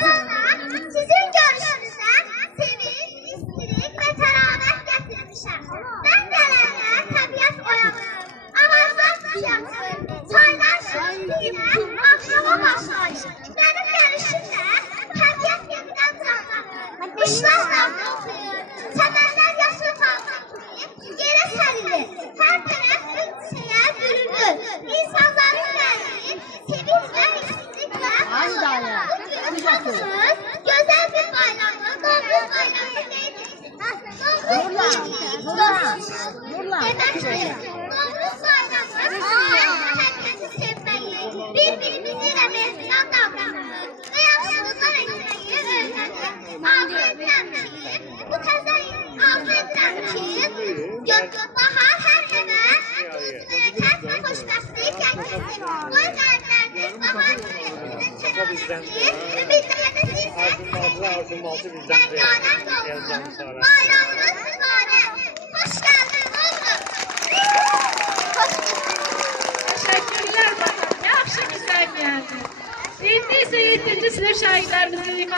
Sizin görüşünüzə sevinç, istilik və təravət gətirmişəm. Mən gələnə təbiət oyanır, ağaclar çiçəkdir, çaylar şirinliyinə, axşama başlayır. Mənim gəlişimlə təbiət yenidən canlanır, quşlar nəğmə oxuyur, çəmənlər yaşıl qalxan kimi yerə sərilir, hər tərəf ünsiyə bürünür, insanların gəldiyi sevinç və istiliklə başlayır. Güzel bir bayramda, Novruz bayramı neydi? Novruz bayramı herkesi sevmeyi, birbirimiziyle mehriban davranır ve yaxşılıklar etmeyi öğrenir. Arzu edirəm ki, bu təzəyin arzu edirəm ki, bahar hər evə bərəkət və xoşbəxtlik gətirsin. Bu evlərdə bahar sürəsinin kəraməti, bizlərdə sizdən rəngarəng olsun. Bayramınız mübarək. Hoş geldin oğlum. Teşekkürler bakalım. Yaxşı güzel geldi. İndi ise 7. sınıf şahitlerimizin